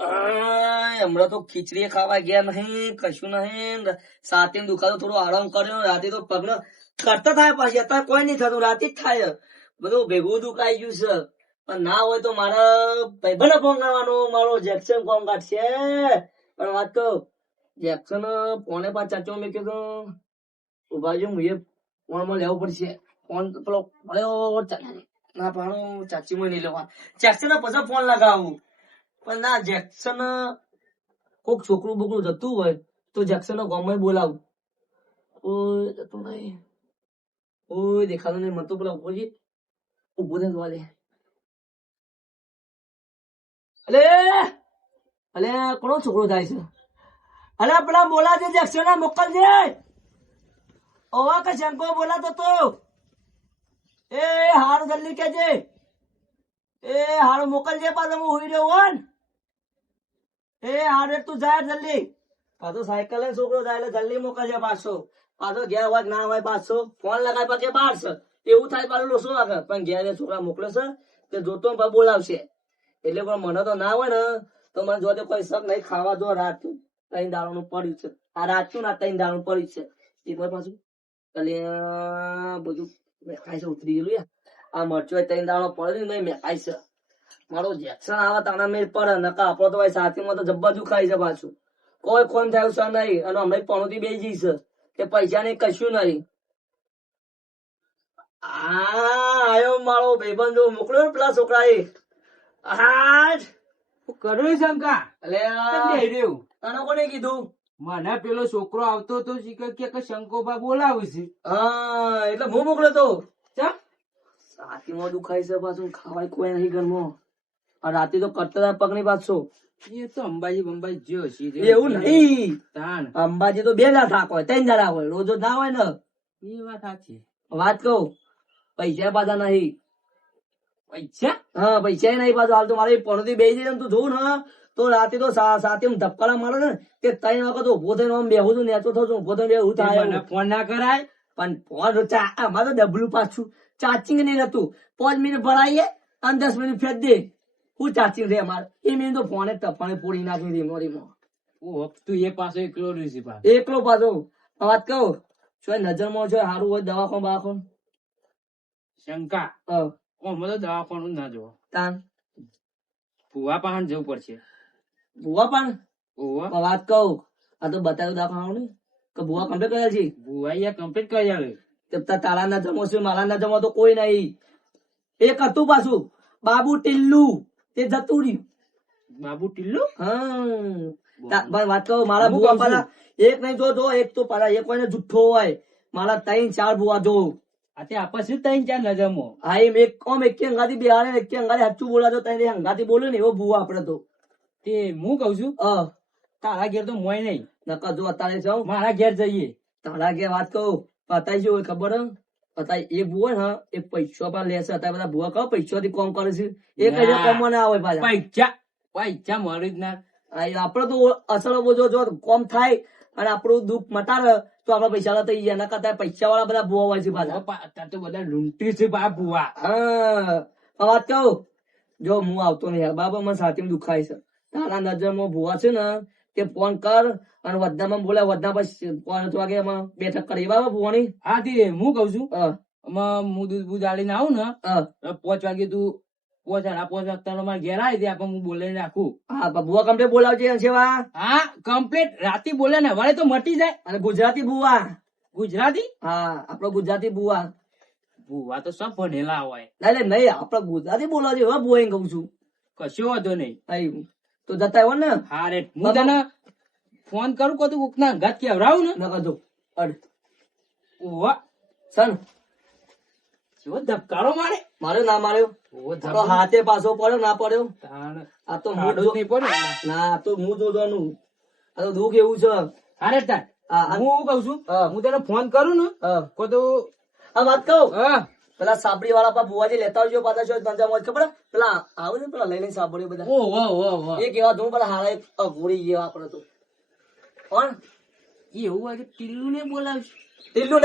હમણાં તો ખીચડી ખાવા ગયા નહીં, કશું નહીં. સાથે દુખાતો થોડો આરામ કર્યો. રાતે તો પગનો કરતા થાય, પાછી અત્યારે કોઈ નહીં થતું, રાતે જ થાય. બધું ભેગું દુખાઈ ગયું છે. પણ ના હોય તો મારા ભાઈબંધને ફોન કરવાનો, મારો જેક્શન ફોન કાઢશે. પણ વાત તો જેક્શન ફોને પાછ ચાચો મેં કીધું ઉભા જો મુએ ફોનમાં લેવું પડશે. ફોન પેલો મળ્યો ના પાડો ચાચી માં નહીં લેવા. જેક્શન પછી ફોન લગાવું. પણ ના જેક્શન કોક છોકરું બોકરું જતું હોય તો જેક્શન ગામમાં બોલાવું. કોઈ જતું નહીં, કોઈ દેખાતું નહીં. મને તો પેલા ઉભો થઈને જોવા દે. અલે અલે કોનો છોકરો જાય છે? અલે પેલા બોલાજે જેક્શન મોકલજે. ઓવા કે શંકો બોલાતો તો એ હારું જલ્દી કેજે. એ હારું મોકલજે. પાછો હું હુઈ રહ્યો હોન. એ હારે તું જાય જલ્દી. પાછો સાયકલ લઈને છોકરો જાય એટલે જલ્દી મોકલજે. પાછો પાછો ઘેર હોય ના હોય પાછો ફોન લગાય પાછે બહાર છે એવું થાય. પાછું લોસો વાગે પણ ઘેર છોકરા મોકલે છે તે જોતો બોલાવશે. એટલે પણ મને તો ના હોય ને તો મને જોતે કોઈ શક નહીં. ખાવા જો રાત 3 દાડાનું પડ્યું છે. આ રાતનું ના 3 દાડાનું પડ્યું છે. એક વાર પાછું બધું મેકાય છે ઉતરી ગયેલું યાર. આ મરચો 3 દાડો પડ્યું ને મેકાય છે. મારો જેક્શન આવે તાણા મેળ પડે. નકા આપડો તો ભાઈ સાથીમાં તો જબ્બા દુખાય છે. પાછું કોઈ ખોન થયું છે નહીં. અને હમણાં પણોથી બે જઈ છે કે પૈસા ની કશું નહીં. આયો મારો ભાઈબંધ જો મોકલ્યો પેલા છોકરા એ. હાજ કર્યું શંકા એટલે તને કોને કીધું? મને પેલો છોકરો આવતો તો કે શંકોબા બોલાવું છે. હા એટલે હું મોકલ્યો તો. છાતીમાં દુખાય છે પાછું. ખાવાય કોઈ નહીં ઘરમાં. આ રાતે તો કટતા પગની પાછો. એ તો અંબાજી બંબાજી જ્યો છે એવું નહીં. તાન અંબાજી તો 2 દાડા થાક હોય, 3 દાડા હોય, રોજ ના હોય ને. એ વાત સાચી. વાત કહું પૈસા પાછા નહીં. પૈસા હા પૈસા નહીં પાછું. હાલ તો મારે પણોથી બે જઈને તું જોઉં ને તો રાતે તો સાથે ધબકારા મારો ને તે 3 વખત ઉભો થઈને આમ બેહું છું નેચો થઉં છું. ઉભો થઈને બેહું થાય. ફોન ના કરાય. પણ ફોન આમાં તો ડબલું પાછું ચાર્જિંગ નહીં રહેતું. 5 મિનિટ ભરાઈએ અને 10 મિનિટ ફેર દે. હું ચાર્જિંગ રે અમારે એ મિનિટ તો ફોને તફાણે પોડી નાખ્યું રીમો. તું એ પાછો એકલો રહેશે પાછો. એકલો પાછો. વાત કહું છો નજરમાં છો સારું હોય દવાખાનું બાવાખાનું. શંકા અમે તો દવાખાનું ના જોવો. તાન ભુવા પાસે જવું પડશે. ભુવા પણ વાત કહું આ તો બતાવ્યું દવાખાનું ને કે ભુવા કમ્પ્લીટ કર્યા છે. ભુવા અહીંયા કમ્પ્લીટ કરી આવે. તારા ના જમો છે મારા ના જમો તો કોઈ નહીં. એક હતું પાછું બાબુ ટિલ્લુ તે જતું રહ્યું. બાબુ ટિલ્લુ હા વાત કહું મારા ભુવા પાછા એક નહીં જો એક તો પાછા એક હોય ને જુઠ્ઠો હોય. મારા 3-4 ભુવા જો આપસ 3-4 નજમો. હા એમ એક કોમ એક અંગાથી બિહાડે એક અંગાથી સાચું બોલાતો તને અંગાથી બોલે ને એવો ભુવા આપડે તો. તે હું કઉ છું તારા ઘેર તો મોય નહીં. નકા જો અત્યારે જાઉં મારા ઘેર જઈએ. તારા ઘેર વાત કહું પતાઈ શું ખબર હે પતાઈ એક ભુવા ને એ પૈસા પર લેશે. અત્યારે બધા ભુવા કહો પૈસા થી કોમ કરે છે. એક જ કોમ ના આવે પાછા પૈસા મળી જ ના. આપડે તો અસર જો કોમ થાય અને આપણું દુઃખ મટાડે તો આપડે પૈસા થઈ જાય. એના કરતા પૈસા વાળા બધા ભુવા હોય છે પાછા. તો બધા લૂંટી છે ભુવા. હા વાત કહું જો હું આવતો નહીં બાબા મને સાથે દુખાય છે. તારા નજરમાં ભુવા છે ને તે ફોન કર અને વડનામાં બોલે વડના પછી 5 વાગે બેઠક કરી બાબા ભુવાની. હા તે હું કઉ છું હું દૂધ બૂધ આલીને આવું ને 5 વાગે તું 5:30 વાગતા મારા ઘેર આવી દે હું બોલાવી રાખું. હા ભુવા કમ્પ્લેટ બોલાવજે સેવા. હા કમ્પ્લેટ રાતી બોલે ને વળે તો મટી જાય. અને ગુજરાતી ભુવા. ગુજરાતી હા આપડો ગુજરાતી ભુવા. ભુવા તો સબ ભણેલા હોય. એટલે નહીં આપડે ગુજરાતી બોલાવજે હવે ભુવા કઉ છું. કશો વાંધો નહીં તો જતા હોય ને. હા રે હું તને ફોન કરું કો તું ના ઘાત કેવરાવું ને ન કરજો અડ ઓવા સન જો ધબકારો મારે. માર્યો ના માર્યો હાથે પાછો પડ્યો ના પડ્યો. આ તો નહીં પડ્યો ના તો હું જોવાનું. આ તો દુઃખ એવું છે. અરે તાર હું કઉ છું હું તને ફોન કરું ને કો તો આ વાત કહું પેલા સાબડી વાળા પા બુવાજી લેતા આવજો પાછા છો ધંધામાં ખબર પેલા આવે ને પેલા લઈને સાબડી બધા એ કેવા ધૂમ પેલા હારા અઘોડી ગયા આપડે તો કોણ એવું હોય ટીલ્લુ ને બોલાવશું. ટીલ્લુ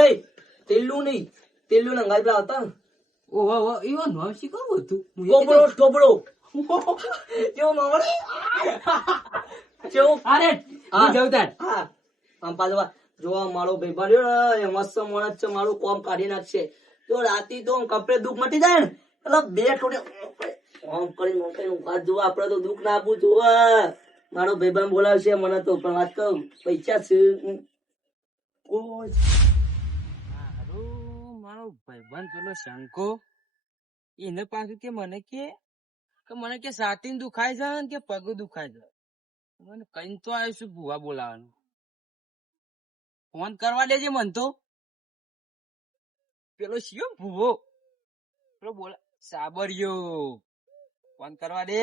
નહીં ને અંગાઈ પેલા હતા ઓહો એવો નામ શીખવું હતું. ટોપડો કેવો મામા કેવું અરે હું જઉં તાર. હા આમ પાછો જોવા મારો ભાઈ બન્યો ને એ મસ્ત માણસ છે, મારું કોમ કાઢી નાખશે. જો રાતી તો કપડે દુઃખ મટી જાય ને એટલે બે થોડી આમ કરીને વાત જોવા આપડે તો દુઃખ ના આપવું જોવે. મારો ભાઈબંધ બોલાવશે મને તો, પણ વાત કહું પૈસા છે કોઈ હારું, મારો ભાઈબંધ પેલો શંકો એને પાછું કે મને કે છાતી દુખાય છે ને કે પગ દુખાય છે. મને કઈ તો આવીશું ભૂવા બોલાવાનું. ફોન કરવા દેજે મન તો. પેલો શિયો ભૂવો પેલો બોલા સાબરિયો ફોન કરવા દે.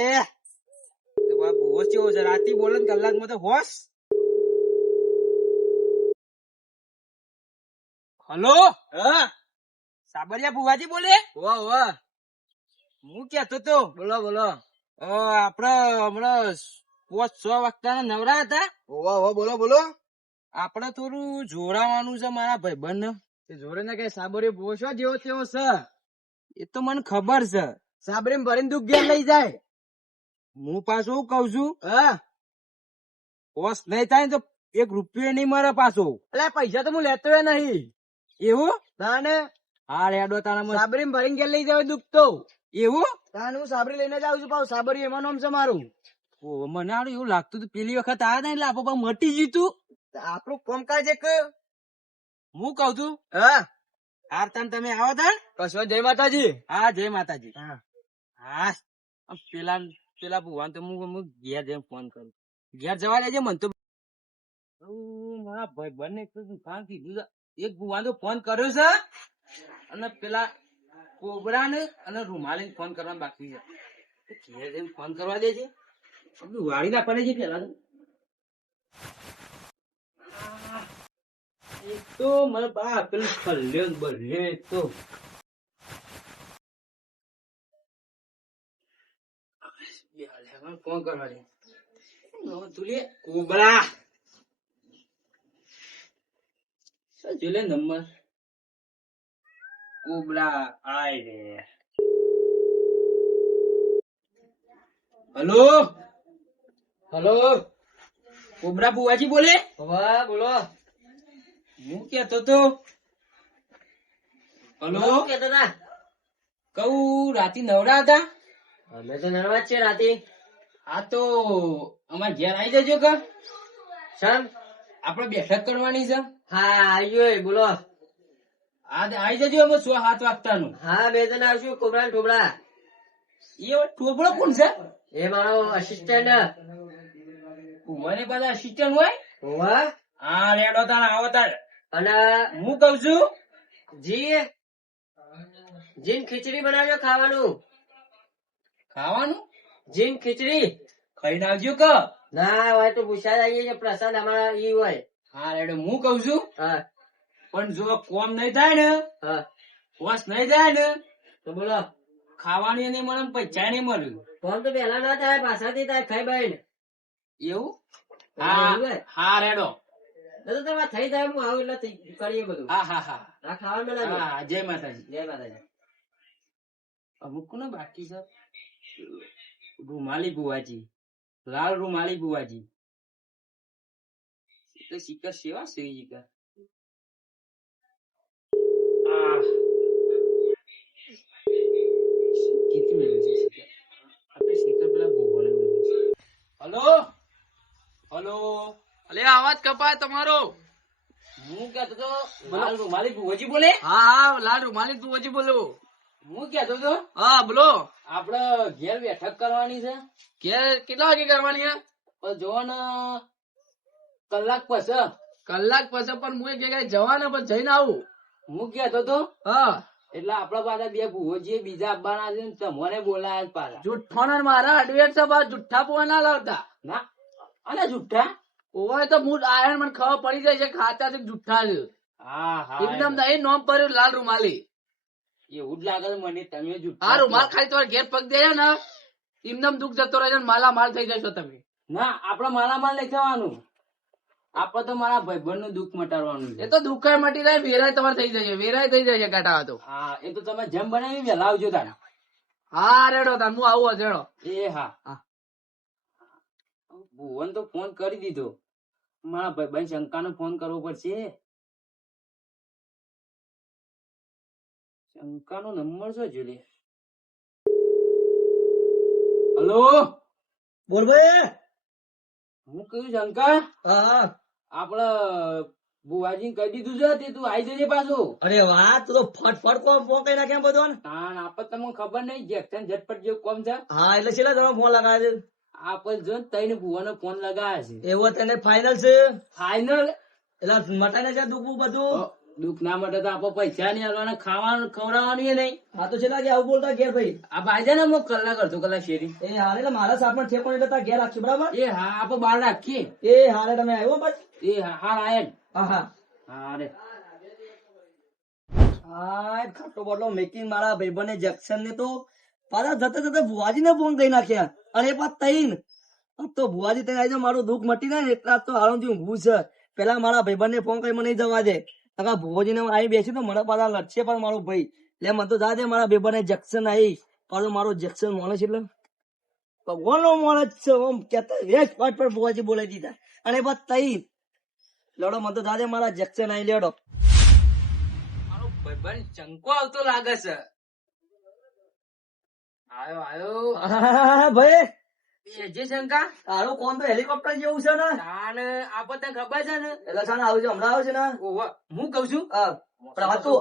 તો આ ભૂવો કેવો છે, રાતી બોલે ને કલાકમાં તો હોશ. હલો, હા સાબરિયા ભુવાજી બોલે? વાહ વાહ હું કેતો તો બોલો બોલો આપડે હમણાં 5-6 વાગતા નવરા હતા. વાહ વાહ બોલો બોલો આપડે થોડું જોડાવાનું છે મારા ભાઈબંધ. જોડે ને કઈ સાબરી ભોસો જેવો તેવો છે. એ તો મને ખબર છે. સાબરી ભરીને દુઃખ ઘેર લઈ જાય. હું પાછું કઉ છું, હા હોશ નહીં થાય ને તો 1 રૂપિયો નહીં મળે પાછો. એટલે પૈસા તો હું લેતો નહીં. એવું? તાને હા રેડો તારા સાબરી ભરીને ઘેર લઈ જાય દુઃખ તો. એવું? તાને હું સાબરી લઈને જ આવું છું. પાછું સાબરી એમાં નામ છે મારું. ઓ મને હારું એવું લાગતું હતું પેલી વખત આવ્યા ને એટલે આપણે મટી જીતું. આપણું કામકાજ એક હું કઉ છું, હા આરતાન તમે આવો તા? કશો જય માતાજી. હા જય માતાજી. હા હા પેલા ભુવાન તો હું ઘેર જઈને ફોન કરું. ઘેર જવા દેજે મન તો. મારા ભાઈ બંને કામ કીધું છે. એક ભુવાન તો ફોન કર્યો છે અને પેલા કોબરા ને અને રૂમાલી ફોન કરવા બાકી છે. ઘેર જઈને ફોન કરવા દેજે. બધું વાળી નાખવા છે પેલા તો. એક તો મને બા પેલું ફલ્યો ને બલ્યો એક તો. ફોન કરવા દે. કોબરા જોઈ લે નંબર. કોબરા આય રે. હલો હલો કોબરા બુવાજી બોલે? વાહ બોલો. હું કેતો તો હલો કેતા હતા કઉ રાતી નવરા હતા? અમે તો નરવા જ છે રાતે. આ તો અમાર ઘેર આવી જજો કે સમ આપડે બેઠક કરવાની છે. હા આવ્યો બોલો. આવી જજો અમે 6-7 વાગતાનું. હા બે જણ આવશું. કોબરા ને ઠોબરા. એ ટોપડો કોણ છે? એ મારો અસિસ્ટન્ટ. મને પાછા અસિસ્ટન્ટ હોય? વાહ હા રેડો તાર આવો તાર. અને હું કઉ છું જીન ખીચડી બનાવજો ખાવાનું. ખાવાનું જીન ખીચડી ખાઈને આવજો કે. ના હોય તો પૂછા જઈએ પ્રસાદ અમારા ઈ હોય. હા રેડો હું કઉ છું, હા પણ જો કોમ નહીં થાય ને, હા વસ નહીં થાય ને તો બોલો. ખાવાની નહીં મળે પૈસા નહીં મળ્યું. ફોન તો પેલા ના થાય પાછાથી થાય ખાઈ બાઈ. એવું? હા હા રેડો. તમારે થઈ જાય હું આવું એટલે કરીએ બધું. હા હા હા આ ખાવાનું બનાવજો. હા જય માતાજી. જય માતાજી. અમુક કોને બાકી છે? રૂમાલી બુવાજી, લાલ રૂમાલી બુવાજી. તો શિખર સેવા છે શિખર. હલો હલો અલે અવાજ કપાય તમારો. હું કેતો તો લાલ રૂમાલી બુવાજી બોલે? હા હા લાલ રૂમાલી તું હજી બોલો. હું કેતો તો હા બોલો. આપડે ઘેર બેઠક કરવાની છે. કેટલા વાગે કરવાની છે? પણ જોવો ને કલાક પછી. કલાક પછી પણ હું એક જગ્યાએ જવાના પણ જઈને આવું. હું કેતો તો હા એટલે આપડા પાછા બે ભુવોજી બીજા આવવાના છે ને તમને બોલાયા પાછા. જુઠ્ઠાના મારા અડવેટ છે બસ. જુઠ્ઠા પોવા ના લાવતા. ના અને જુઠ્ઠા ઓય તો હું આયન મને ખબર પડી જાય છે ખાતા છે જુઠ્ઠા છે. હા હા એકદમ નહીં નોમ પડ્યું લાલ રૂમાલી. એવું જ લાગે છે મને તમે જુઠ્ઠા. આ રૂમાલ ખાલી તમારે ઘેર પગ દે ને એમનેમ દુઃખ જતો રહે છે ને માલા માલ થઈ જશો તમે. ના આપડે માલામાલ નહીં થવાનું. આપડે તો મારા ભાઈબંધ નું દુઃખ મટાડવાનું છે. એ તો દુઃખ મટી જાય વેરાય તમારે થઈ જશે. વેરાય થઈ જશે કાઢા તો. હા એ તો તમે જેમ બનાવી વેલા આવજો તારા. હા રેડો તાર હું આવું રેડો. એ હા હા. ભુવન તો ફોન કરી દીધો. મારા ભાઈ શંકાનો ફોન કરવો પડશે. શંકાનો નંબર શું જોડે? હલો, બોલ ભાઈ. હું કયું શંકા? હા હા. આપડે બુવાજી કહી દીધું છે તે તું આઈ જજે પાછું. અરે વાહ, તું તો ફટફટ કોમ ફોન કરી નાખ્યા બધો ને. તાણ આપત તમને ખબર નહીં જેક્શન ઝટપટ જેવું કોમ છે. હા એટલે છેલ્લા તમે ફોન લગાવે છે. આપણ જો ને તઈને ભુવાનો ફોન લગાવ્યા છે. એવો તને ફાઇનલ છે. ફાઈનલ. એટલે મટાઈને છે દુખવું બધું. દુઃખ ના માટે તો આપડે પૈસા નહીં આલવાના, ખાવાનું ખવડાવવાનું ય નહીં. હા તો છેલ્લા કે આવું બોલતા ઘેર ભાઈ. આ ભાઈ છે ને અમુક કલાક અડધો કલાક શેરી. એ હારે એટલે મારા સાપમાં ઠેકોણ એટલે તાર ઘેર રાખશું બરાબર. એ હા આપડે બહાર રાખીએ. એ હારે તમે આવ્યો બસ. એ હા હાર આયન. હા હા. હા રે. હા ખાટો બોટલો મેકિંગ મારા ભાઈબંધને જંક્શન ને તો પાછા જતા જતા ભુવાજી ને ફોન કરી નાખ્યા. અને એ પાછ તઈન તો ભુવાજી તઈ આવી મારું દુઃખ મટી જાય ને એટલા તો હારું થયું ઊંઘું છે. પેલા મારા ભાઈબંધ ને ફોન કરી મને નહીં જવા દે. ભુવાજી ને આવી બેસી તો મને પાછા લડશે પણ મારો ભાઈ એટલે મને તો જા દે. મારા ભાઈબંધ ને જંક્શન આવી પાછો મારો જંક્શન માણસ એટલે ભગવાન નો માણસ છે. આમ કેતા વેચ પાટ પર ભુવાજી બોલાવી દીધા. અને બસ તઈ લડો મને તો જા દે. મારા જંક્શન આવી લેડો. મારો ભાઈબંધ ચંકો આવતો લાગે છે. આયો ભાઈ એ જે શંકા તારું કોમ તો હેલિકોપ્ટર જેવું છે ને. તાણ આપણને ખબર છે ને. એટલે સાને આવું છે હમણાં આવે છે ને. ઓહો હું કઉ છું. પણ આ તો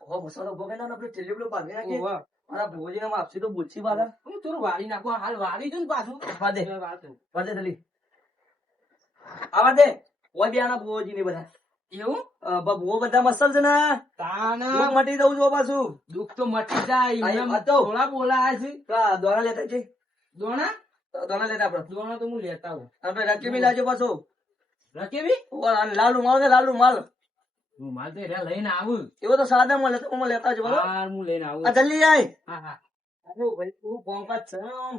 ઓહો મસાલો ભોગે ને આપણે ટેલી પેલું પાડી નાખીએ. ઓહો મારા ભોજી ને આપસી તો બોલછી પાછા. હું થોડું વાળી નાખું હાલ વાળી દઉં ને પાછું. વાદે વાતું. વાદે થલી આવા દે. ઓય બે આના ભોજી ને બધા એવું ભો બધા મસલ છે ને. તાણ દુઃખ મટી દઉં છું પાછું. દુઃખ તો મટી જાય. આ એમ વાત તો. થોડા બોલાયા છે. પેલા દોણા લેતા છે. દોણા દોણા લેતા આપડે. દોણા તો હું લેતા આવું. આપણે રકીમી લાવજો પાછું. રકેબી લાલુ માલ છે લાલુ માલ. હું મારે તો એરા લઈને આવું. એવો તો સાદા માં લેતા હું લેતા જ બરોબર. હાર હું લઈને આવું. આ જલ્દી આય. હા હા ભાઈ તું કોમકાજ છે આમ.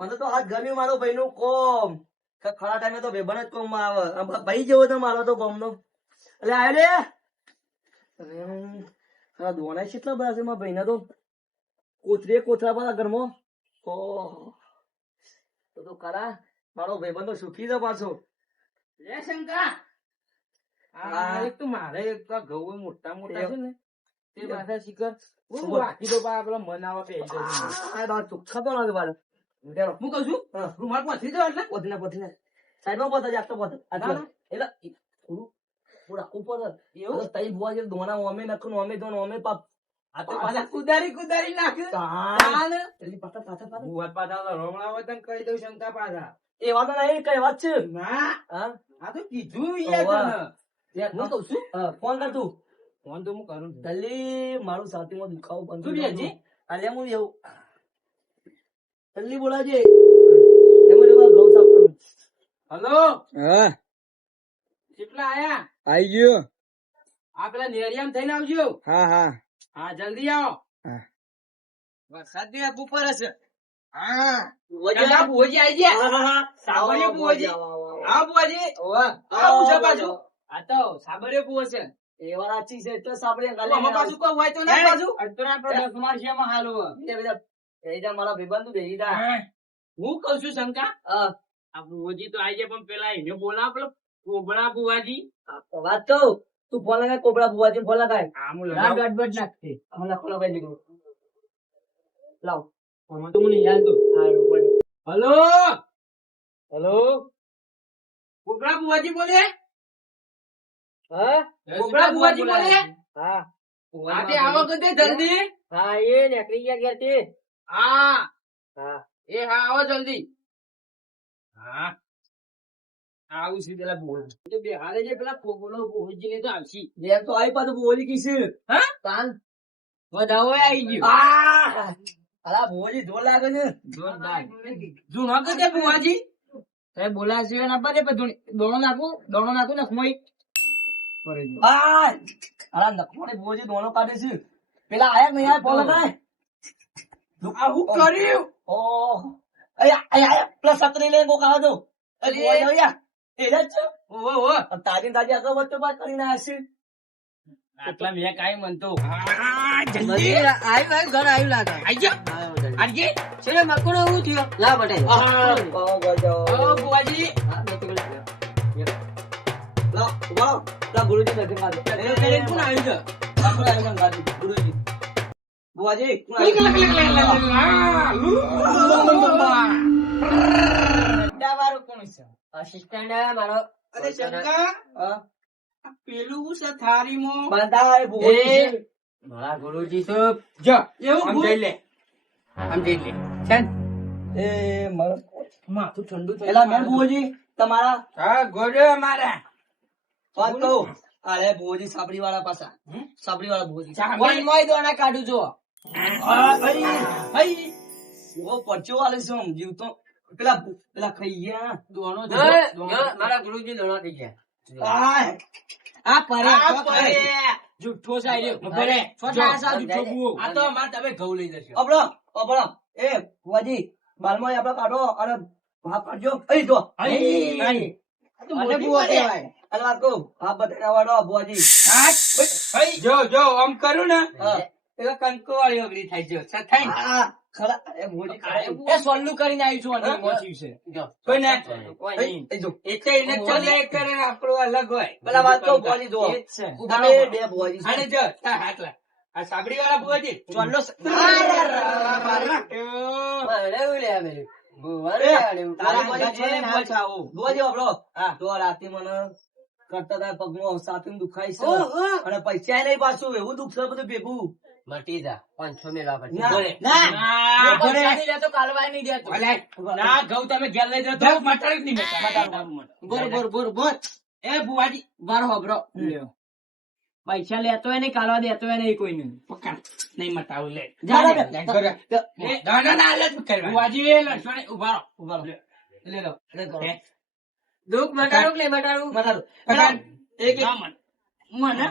મને તો આજ ગમ્યું મારો ભાઈ નું કોમ. કે ખરા ટાઈમે તો ભાઈબંધ જ કોમ માં આવે. આમ ભાઈ જેવો તો મારો તો કોમ નો. એટલે આવ્યો લે દોણા કેટલા બધા છે મારા ભાઈ ના તો. કોથરી કોથરા બધા ઘરમાં. ઓહો તો ખરા મારો ભાઈબંધ તો સુખી છે પાછો. લે શંકા હા. આ એક તો મારે એક તો આ ઘઉં મોટા મોટા છે ને તે પાછા શિખર હું બોલ. રાખી દો પા પેલા મનાવા પે આ બાર ચોખ્ખા તો નથી બાર. હું કઉ છું હા. રૂમાલ પથરી દો એટલે પોતીને પોતીને સાઈડ માં પોતા જાગતો પોતા. ના, ના. એટલે થોડું થોડા ઉપર એવું તઈ ભુવા છે દોણા ઓમે નખું ઓમે દોન ઓમે પાપ. આ તો પાછા કુદારી નાખ્યું તાણ. તાણ. જલ્દી પાછા પાછા પાછા. ભૂવા પાછા રોમણા હોય તને કહી દઉં શંકા પાછા એ વાત નહીં કઈ વાત છે. ના હા આ તો કીધું યાર ઓવા. તને. હું કઉ છું હા, ફોન કર તું. ફોન તો હું કરું છું. જલ્દી મારું સાથીમાં દુખાવો બંધ તું કરી બેસજે. નાખું. અલ્યા હું એવું જલ્દી બોલાજે. એમાં તમારે ઘઉં સાફ કરું. હલો હા કેટલા આયા આઈ ગયો. આ પેલા નેરિયામ થઈને આવજો. હા હા હા જલ્દી આવો. હા. વરસાદ બી આપ ઉપર હશે. હા ભુવાજી કાકા ભુવાજી આઈ ગયા. હા, હા, હા. સાંભળ્યો ભુવાજી. આવો, આવો, આવો. આવો ભુવાજી. ઓવા. આવું છે આવો, પાછું. આવો. આ તો સાંભળ્યો ભુવો છે. એ વાર સાચી છે એટલે સાંભળીએ કાલે આમાં પાછું કોઈ હોય તો ના પાછું. મારા ભાઈબંધ બેસી જા. હું કઉ છું શંકા હા, આ ભુવોજી તો આઈ જાય પણ પેલા એને બોલાવ પેલો કોબળા ભુવાજી. તો વાત કહું તું ફોન લગાય કોબરા ભુવાજી ફોન લગાય. આમ ના ગડબડ નાખતી અમે લખો લગાઈ દીધું. લાવ. તો મને યાદ તો. હારું, બોલ. Hello hello. કોબળા ભુવાજી બોલે. હા કોબળા ભુવાજી બોલે. હા આજે આવો કદે જલ્દી. હા એ નીકળી ગયા ઘેરથી. હા હા એ હા આવો જલ્દી. હા આવું છે પેલા ભુવાજી. તો બે હારે જે પેલા કોબળો ભુવાજી ને તો આવશી. જેમ તો આવી પાછું ભુવાજી કીધું. હા તાન. વધાવો આવી ગયો. આ અલા ભુવાજી જોર લાગે છે. જોરદાર. જૂનો કદે ભુવાજી. સાહેબ બોલા સિવાય ના પડે પણ દોણો નાખું ને ખમોઈ આ અલા નખોને ભુવાજી દોણો કાઢે છે. પેલા આયા કે નહીં આયા ફોન લગાય. આ હું કર્યું. ઓહ આયા પેલા સત્રી લઈને કોક આવો છો. એ ભુવાજી આવ્યા. એ જ છે. ઓહો ઓહો. તાજી તાજી આગળ વચ્ચે બાદ કરીને આવ્યા છે. આટલા મેં કાંઈ મનતો. આવ્યું ઘર આવ્યું લાગે આઈ જા. આવ્યો જલ્દી. આજે છેલ્લે મકોડો એવું થયું લા બટાઈ પાવ ગયો ઓ બુવાજી લા ઉભા રહો. લા ગુરુજી નથી મારે એ કોણ આવ્યું છે આપણે આવી ગયા ગાડી ગુરુજી બુઆજી કોણ વાળું કોણ છે અસિસ્ટન્ટ મારો અરે શંકા હા પેલું છે થારીમાં બંધા એ બુઆજી છે. મારા ગુરુજી તો જો એવું આમ જઈ લે આમ જઈ લે ચાલ એ મારો માથું ઠંડુ થઈ એલા મેં બુઆજી તમારા હા ગોડો મારા વાત કહું અરે બુઆજી સાબરી વાળા પાછા સાબરી વાળા બુઆજી કોઈ મોય દોણા કાઢું જો ઓ પરચો વાલે છે આમ જીવતો પેલા પેલા ખાઈ ગયા દોણો મારા ગુરુજી દોણા થઈ ગયા આય આ પરે આ પરે જુઠ્ઠો સાયરો પરે છોટા સા જુઠ્ઠો બુઓ આ તો માર તમે ઘઉં લઈ જશો અબળો અબળો એ બુઆજી બાલમાં આપણે કાઢો અને ભાપ કાઢજો અહીં જો અહીં. મને બુઓ કહેવાય અને વાત કહું ભાપ બટાકા વાળો બુઆજી જો જો આમ કરું ને હા. એટલે કંકો વાળી ઓગળી થાય જો થાય ને? આ ખરા એ બુઆજી ખરા એ સોલ્લું કરીને આવી છું અને મોચી છે કોઈ ના કોઈ નહીં એ જો એ તો એને ચલે કરે ને આપણું અલગ હોય પેલા વાત કહું બુઆજી જો એ જ છે તમે બે બુઆજી છે. અને જો તાર હાથ લા આ સાબડી વાળા બુઆજી ચોલ્લો તારા બુઆજી છે ને બુઆજી આવો. બુઆજી અબળો તો રાતે મને કરતા હતા પગમાં સાથીને દુખાય છે અને પૈસા નહીં પાછું એવું દુખ છે બધું ભેગું મટી જા 500 મેળવા પછી ના. ના ના, પૈસા નહીં દેતો કાલવાય નહીં દેતો અલે, ના ઘઉં તમે ઘેર લઈ જાઓ તો મટાડી જ નહીં મેં. બોર એ બુઆજી મારો હોબરો પૈસા લેતો હોય નહીં કાલવા દેતો હોય નહીં કોઈ નહીં પકડ નહીં મટાવું લે જા રે. એ, ના, ના, હાલ જ કરવા. બુઆજી લક્ષ્મણ ઉભા રહો. લે લો હે? દુઃખ મટાડું કે નહીં મટાડું મટાડું. પકડ. એક ના મન. મને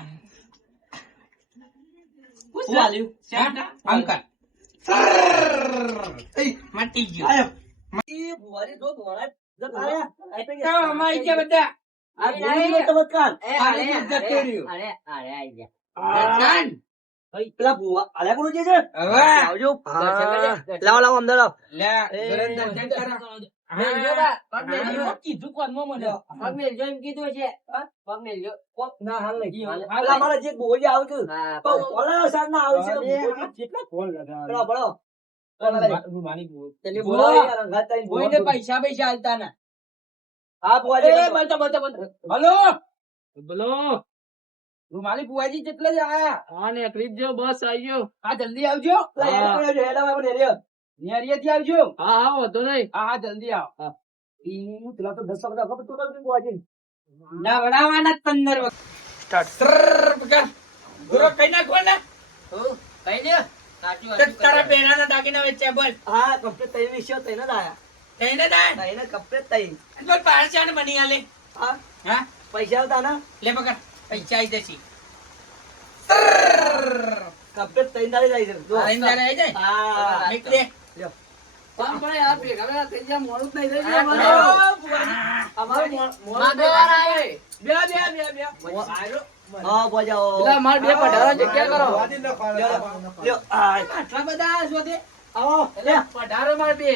શું હાલ્યું? હા? આમ કર. મટી ગયું. આયો. એ બુઆજી જો ધોળા જતા રહ્યા. આ તો તો અમારી છે બધા આ ગુરુજીનો ચમત્કાર. અરે જતો રહ્યો. અરે આઈ ગયા ચાલ. પેલા બુઆ આલ્યા ગુરુજી છે હવે આવજો લાવો લાવો અંદર લાવો લે ઘરે દર્શન કરો. કીધું કોનમાં મને પગ મેલજો એમ કીધું છે પગ મેલજો ના હાલ નહીં હાલ. પેલા મારા જે બુઆજી આવે છે હા, તો ઓલા સાહેબ ના આવે છે બુઆજી કેટલા ફોન લગાવે પેલા બળો પેલી બોલો. બોલાવી યાર, અંગાત તારી કોઈને પૈસા પૈસા હાલતા ના હા બુઆજી એ બનતો બનતો બનતો હલો બોલો રૂમાલી બુઆજી જેટલા જ આયા હા ને એકલી જ જો બસ આવી ગયો હા જલ્દી આવજો પેલા હેડા પડ્યો છે, હેડા માં પણ હેડ્યો. નિયરિયેથી આવજો હા હા વધો નહીં હા હા જલ્દી આવો ઈ પેલા તો 10 વાગ્યા ખબર તું નથી બુઆજી નવડાવાના 15 વખત સ્ટાર્ટ પકડ ગુરો કઈ નાખો ને કઈ દે સાચું તે તારા બેનાના દાગીના વેચ્યા બોલ હા કમ્પ્લીટ તઈ વિષય તઈ ન આયા તઈને દા તઈને કમ્પ્લીટ તઈ બોલ પાછા ને મની આલે હા હા પૈસા આવતા ના લે પકડ પૈસા આવી જશે કમ્પ્લીટ તઈ દાડી જાય છે જો. આઈને તારે આવી જાય હા નીક દે લ્યો. કોણ પડે આ ભેગા ભેગા થઈ ગયા મોડું જ નહીં થઈ આ ગયું અમારે હા બુઆજી આવો. પેલા માર બે પઢારો જગ્યા કરો લ્યો આ આટલા બધા શોધે આવો લે પઢારો માર બે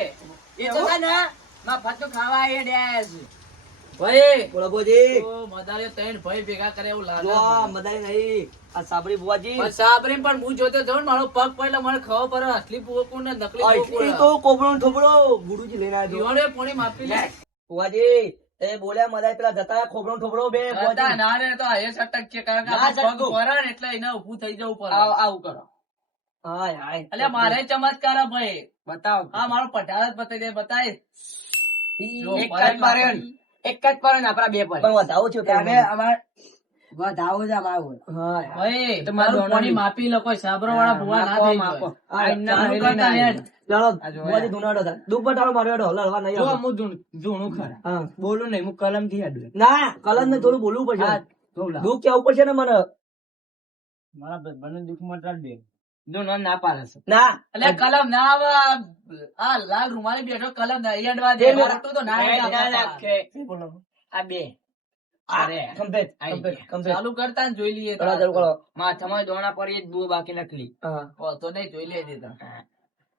એ તો ના માં ફટ ખાવા એ ડેસ ભાઈ બોલો બુઆજી તો મદારે ત્રણ ભાઈ ભેગા કરે એવું જો આ લાગે મદારી નહીં આ સાબરી બુઆજી પણ સાબરી પણ હું જોતો જાઉં ને મારો પગ પહેલા મને ખબર પડે અસલી બુઓ કોણ ને નકલી આ બુઓ એટલી કોણ તો કોબળો ને ઠોબળો ગુરુજી લઈને આવ્યો જીવડે પોણી માપી લે બુઆજી એ બોલ્યા મદારી પેલા જતા રહ્યા ખોબળો ને ઠોબળો બે હતા બુઆજી ના રે તો આયે સટક છે કારણ કે ના આપણું પગ સટકું. ભરે ને એટલે એને ઊભું થઈ જવું પડે આવું કરો હાય હાય એટલે મારે ચમત્કાર હે ભાઈ બતાવો હા મારો પઢાર જ બતાવી દે બતાય જો, એક ભરે જ પારે માપી. એક જ પર ને આપડા બે પર પણ વધાવો છો અમે અમાર વધાવો જ અમારું હા ભાઈ તો મારું મારું દોણા પાણી નહીં. માપી લો કોઈ સાબરો વાળા ભૂવા ના થઈ માપો. જાય આ આઈના ચાલુ ભૂવા કરીને કરતા હેડ. ચાલો આ જો બુઆજી ધુનાડો થાય દુઃખ બટાડો માર્યો હેડો લડવા નહીં જો આવતો. હું ધૂણું ખરા હા બોલું નહીં હું કલમ થી હેડું ના કલર ને થોડું બોલવું પડશે દુઃખ કેવું પડશે ને મને મારા બને દુઃખ મટાડ દે જો ના પાડે છે ના એટલે કલમ ના આવે આ લાલ રૂમાલી બેઠો કલમ ના હેડવા દે એ મેં- મારતો તો ના હેડ આપવા. આ બે અરે કમ્પ્લીટ આઈ કમ્પ્લીટ ગયા. કમ્પ્લીટ ચાલુ કરતા ને જોઈ લઈએ કરો ચાલુ કરો માથામાં દોણા પડી જ બહુ બાકી નકલી હા તો નહીં જોઈ લે દેતા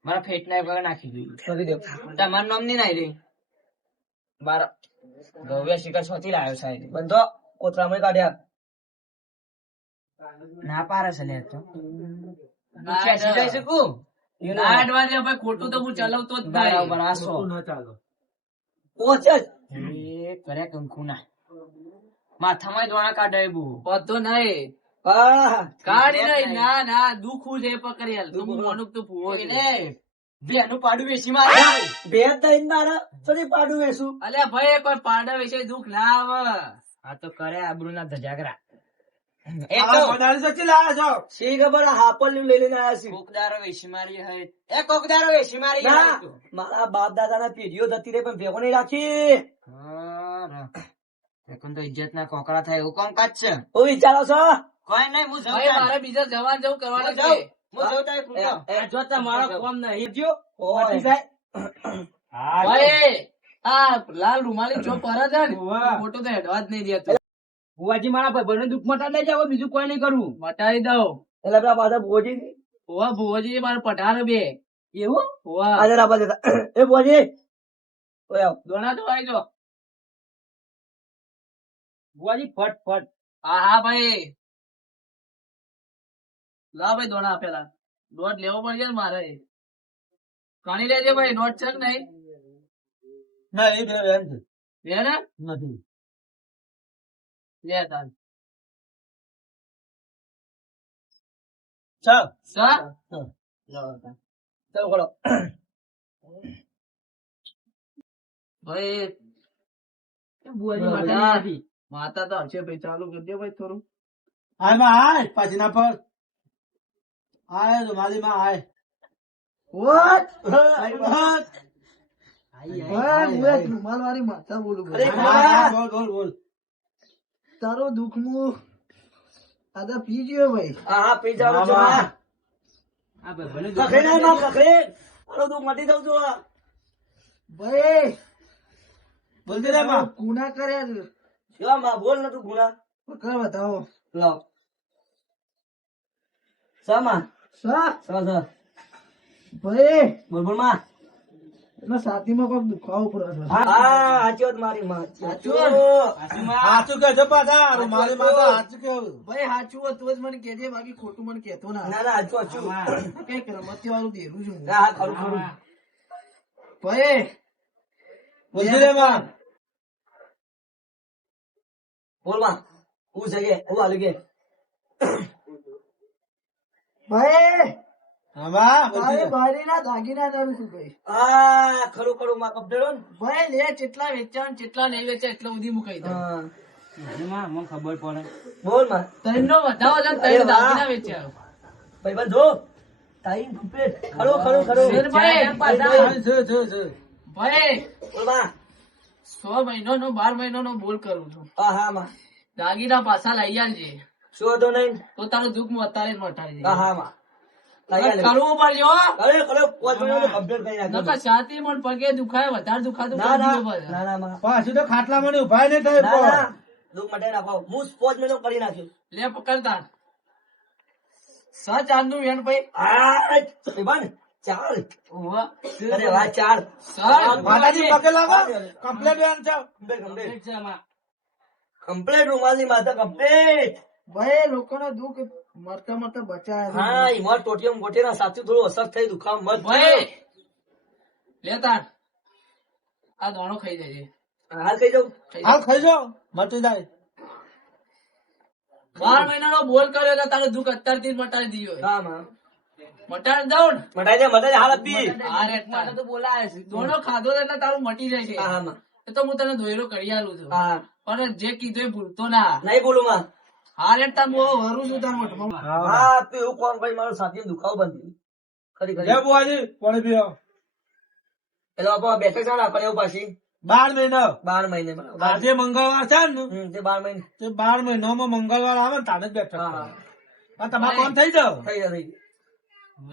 મારા ફેટ ના વગર નાખી દીધું. કરી દો. તમારું નામ નહીં નાઈ રહી. મારા ભવ્ય શિખર છોથી લાવ્યો સાહેબ. બંધો કોથરામાં કાઢ્યા. ના પારે છે લે તો. પૂછ્યા સીધાઈ શકું? ના અડવા દે ભાઈ, ખોટું તો હું ચલાવતો જ નહીં. બરાબર, આ સો. પહોંચે જ. એ કરે કંકુ ના. માથામાં દોણા કાઢે બુ. પતો નહીં. હા કાઢી નહીં. ના ના દુખું છે પકડેલ. તું મોનુક તું ભૂવો છે. બેનું પાડું વેચી મારે. ભેદ દઈને મારા થોડી પાડું વેસું. અલ્યા ભાઈ કોઈ પાડા વિશે દુઃખ ના આવે. આ તો કરે આબરૂ ના ધજાગરા. એ તો શી ખબર આ હાપલ લઈ લઈને આયા છે. કોકદારો વેચી મારી હોય. એ કોકદારો વેચી મારી ના હોય તું. મારા બાપ દાદા ના પેઢીઓ જતી રહી પણ ભેગો નહીં રાખી. તો ઇજ્જત ના કોકરા થાય એવું કોમ કાચ છે. હું વિચારો છો? કોઈ નહીં, હું જઉં. મારે બીજા જવાન જવું કરવાનું છે. હું જઉં તારે કૂટો. આ જો તમારો કોમ નહીં જો. ઓય. ભાઈ આ લાલ રૂમાલી જો પર છે ને ફોટો તો હેડવા જ નહીં દેતો. બુવાજી મારા ભાઈ દુઃખ મટાડી દેજો, હવે બીજું કોઈ નહીં કરવું. મટાડી દઉં. એટલે પેલા પાછા ભોજી ઓવા ભુવોજી મારે પઠાર બે. એવું ઓવા આજે રાબા દેતા. એ ભોજી ઓય આવ. દોણા તો આવી જો. બુવાજી ફટ હા હા ભાઈ લાવ ભાઈ દોણા આપેલા. દોઢ લેવો પડશે ને મારે. કાણી લેજે ભાઈ, દોઢ છે કે નહીં? ના એ બે બેન છે. લે ને નથી. લે તાર. ચાલ સા ચાલ બોલો. ભાઈ બુવાજી બરાબર. માતા નથી. માતા તો હશે ભાઈ, ચાલુ કરજો ભાઈ થોડું. આય માં આય પાછી ના પર આય રૂમાલી માં આય. વોટ રૂમાલ વાળી માતા બોલું અરે ખરા. બોલ બોલ બોલ. તારો દુઃખ નું આદા પી ગયો ભાઈ. હા હા પી જાવ છો. આ ભાઈ કખરે ના માં કખરે. આલો તું મટી દઉં છું. ભાઈ બોલતી રે માં. ગુના કર્યા છે. શિવા માં બોલ ને તું ગુના. પકડ બતાવો. લાવ. સા માં. સા સા સા. ભાઈ બોલ બોલ માં. એના છાતીમાં કોઈક દુખાવો પડે છે. હા સાચી વાત મારી માં. સાચું કે છે પાછા રૂમાલી માં તો સાચું કેવું. ભાઈ સાચું હોય તો જ મને કહેજે, બાકી ખોટું મને કહેતો ના. ના ના સાચું સાચું. કઈક રમતી વાળું દેરું છું. હા હા ખરું ખરું. ભાઈ બોલતી રે માં. બોલ માં. હું છે કે હું હાલ કે. ભાઈ હા તારે બારીના દાગીના તારું છું ભાઈ. હા ખરું ખરું માં કપડેલો ને. ભાઈ લે જેટલા વેચાણ જેટલા નહીં વેચાય એટલા સુધી મુકાઈ દે. હા મને ખબર પડે. બોલ માં. ત્રણનો વધાવો છે ને ત્રણ દાગીના વેચ્યા. ભાઈ બંધ જો. Time complete. ખરું ખરું ખરું. શેરભાઈ, પાછા. છે. ભાઈ બોલ માં. 6 મહિનાનો 12 મહિનાનો બોલ કરું છું. હા હા માં. દાગીના પાછા લઈ આવજે. શું હતો નહીં. તો તારું દુઃખ હું અત્યારે જ મટાડી હા દે. હા માં. લઈ આલે. કરવું પડશે હો. અરે ખરો 5 મિનિટ કમ્પ્લીટ કરી નાખ્યો. નકર છાતી માં પગે દુખાય, વધારે દુખાતું ના કરી ના દીધું પાછું. ના ના માં. પાછું તો ખાટલામાં ઉભા નહીં થાય. ના ના દુઃખ મટાઈ નાખો. હું 5 મિનિટ કરી નાખ્યું. લે પકડતા સચ આંદુ વેણ ભાઈ. આ ભાઈ ચાલ. ઓવા. અરે વાહ ચાલ. સર માતાજી પગે લાગો. કમ્પ્લેટ વેન છે. કમ્પ્લીટ છે આમાં. કમ્પ્લીટ રૂમાલની માથા કમ્પ્લીટ. ભાઈ લોકોનો દુઃખ મરતા મરતા બચાયા છે. હા ઈમર ટોટિયમ ગોટેના સાચું થોડું અસર થઈ દુખાવ મત ભાઈ લેતા આ દોણો ખાઈ જાય. હાલ કહી દઉં. હાલ ખાઈ જાઓ, મટી જાય. 12 મહિનાનો બોલ કર્યો એટલે તારું દુઃખ અત્યારથી જ મટાડી દીધો. હા માં. મટાડી દઉં ને. મટાઈ દે હાલ આપી. આ રેટમાં તો બોલાય છે. દોણો ખાધો એટલે તારું મટી જાય છે. હા હા માં. એ તો હું તને ધોયેલો કરી આલું છું. હા પણ જે કીધું એ ભૂલતો ના. નહીં બોલું માં. આ રેટ તાર હું વરું છું તાર મોઢમાં. હા તું એવું કોમ કરી મારું સાથી દુખાવ બંધ ખરી જય ખરી. બુવાજી પાણી પીઓ. એટલે આપણે બેઠક ચાલ આપણે એવું પાછી 12 મહિના 12 મહિને બરાબર. આજે મંગળવાર છે ને તે 12 મહિને. તે 12 મહિનામાં મંગળવાર આવે ને તાને જ બેઠક હા થાય. હા તમારે કોણ થઈ જાવ. થઈ જાય થઈ જાય.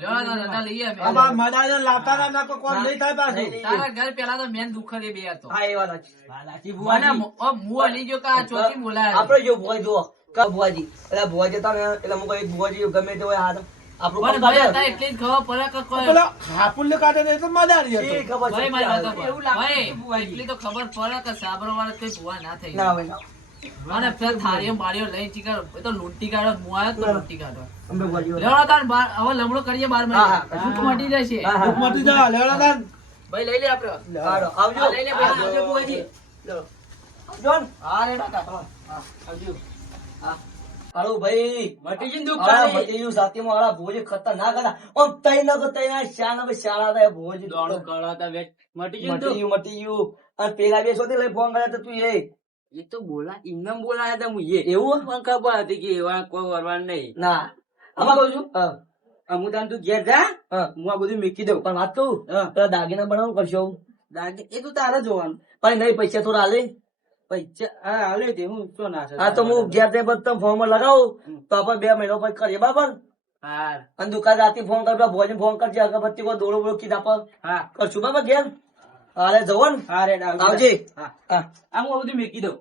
લેવા દો, નતા લઈએ અમે. અમાર મદાને લાવતા ના કોણ નહીં થાય પાછું. નહીં, તારા ઘર પેલા તો મેન દુઃખ જ એ બે હતો. હા એ વાત સાચી. અને મું અલી ગયો કે આ ચોથી બોલાય. આપડે જો ભુવા જુઓ કા ભુવાજી એટલે ભુવાજી હતા ને એટલે હું કઈ ભુવાજી ગમે તે હોય હાથ આપણું પણ પણ ભાઈ કાઢે. અત્યારે એટલી જ ખબર પડે કે કોઈ પેલા હાપુલ ને કાઢે ને એ તો મદારી એ હતો. ખબર છે ભાઈ મારી વાત કે સાંભળો. ભાઈ એટલી તો ખબર પડે કે સાબરો વાળા કોઈ ભૂવા ના થઈ ના હોય ના. અને પેલા થાળીઓ બાળીઓ લઈ ચીકાર એ તો લૂંટી કાઢો હું આવ્યો તો ના. લૂંટી કાઢો અમે બોલીએ. લેવડો તાન બાર હવે લમડો કરીએ 12 હા, મહિને હા. ભૂખ મટી જશે હા, હા. મટી જા લેવડા તાન. ભાઈ લઈ લે આપણે હાલો, આવજો. હા, લઈ લે ભાઈ. આવજો, બુઆજી. લો. આવજો ને. હા રે કાકા હા, આવજો. હાલો ભાઈ મટી જઈને દુઃખ આ ખાલી. ભત્રીજું સાથીમાં વાળા ભોજ ખતરનાક હતા. આમ તૈના શાળા હતા એ ભોજ. દોડું કરો તો વેચ મટી જઈને દુઃખ. મટી ગયું. અને પેલા બે શોધી લઈ ફોન કર્યા તો તું એ એ તો બોલા ઇન્દમ બોલાયા હતા મુએ એવું પણ ખબર હતી કે એવા કોઈ વરવાન નહીં ના આમાં કહું છું અમુદાન તું ઘેર જા હા. હું આ બધું મૂકી દઉં પણ વાત કહું હા. પેલા દાગીના બનાવવાનું કરશો એ તો તારે જોવાનું પણ નહીં પૈસા થોડા હાલે પૈસા હા હાલે તે હું શું ના હા તો હું ઘેર તે બધું ફોર્મ લગાવું તો આપણે 2 મહિના પછી કરીએ બરાબર હા અને દુકાન રાતે ફોન કરજો ભોજન ફોન કરજે અગરબત્તી કોઈ દોડો બોળો કીધા પર હા કરશું બરાબર ઘેર હાલે જવો ને હા રે આવજે હા હા આ હું આ બધું મૂકી દઉં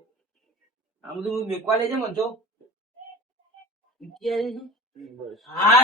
આ બધું મેકવા લેજે મન તો હા